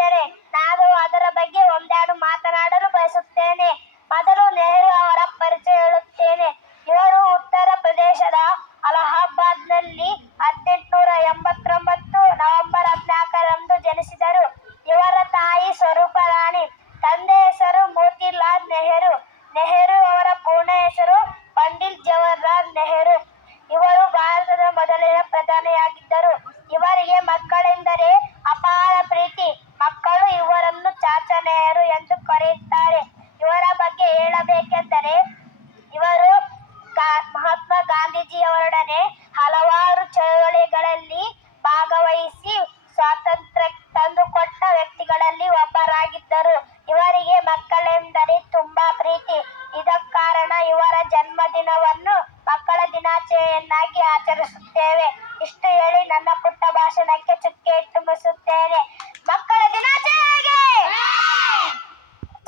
ಹೇಳಿದ್ದೇನೆ ನಾನು ಅದರ ಬಗ್ಗೆ ಒಂದೆರಡು ಮಾತನಾಡಲು ಬಯಸುತ್ತೇನೆ. ಮೊದಲು ನೆಹರು ಅವರ ಪರಿಚಯ ಹೇಳುತ್ತೇನೆ. ಇವರು ಉತ್ತರ ಪ್ರದೇಶದ ಅಲಹಾಬಾದ್ನಲ್ಲಿ ಹದಿನೆಂಟುನೂರ ಎಂಬತ್ತೊಂಬತ್ತು ನವೆಂಬರ್ ಹದಿನಾಲ್ಕರಂದು ಜನಿಸಿದರು. ಇವರ ತಾಯಿ ಸ್ವರೂಪ ರಾಣಿ ತಂದೆ ಹೆಸರು ಮೋತಿಲಾಲ್ ನೆಹರು. ನೆಹರು ಅವರ ಪೂರ್ಣ ಹೆಸರು ಪಂಡಿತ್ ಜವಹರ್ಲಾಲ್ ನೆಹರು. ಇವರು ಭಾರತದ ಮೊದಲನೇ ಪ್ರಧಾನಿಯಾಗಿದ್ದರು. ಇವರಿಗೆ ಮಕ್ಕಳೆಂದರೆ ಗಾಂಧೀಜಿಯವರೊಡನೆ ಹಲವಾರು ಚಳವಳಿಗಳಲ್ಲಿ ಭಾಗವಹಿಸಿ ಸ್ವಾತಂತ್ರ್ಯ ತಂದುಕೊಟ್ಟ ವ್ಯಕ್ತಿಗಳಲ್ಲಿ ಒಬ್ಬರಾಗಿದ್ದರು. ಇವರಿಗೆ ಮಕ್ಕಳೆಂದರೆ ತುಂಬಾ ಪ್ರೀತಿ. ಇದಕ್ಕೆ ಕಾರಣ ಇವರ ಜನ್ಮದಿನವನ್ನು ಮಕ್ಕಳ ದಿನಾಚರಣೆಯನ್ನಾಗಿ ಆಚರಿಸುತ್ತೇವೆ. ಇಷ್ಟು ಹೇಳಿ ನನ್ನ ಪುಟ್ಟ ಭಾಷಣಕ್ಕೆ ಚುಕ್ಕೆ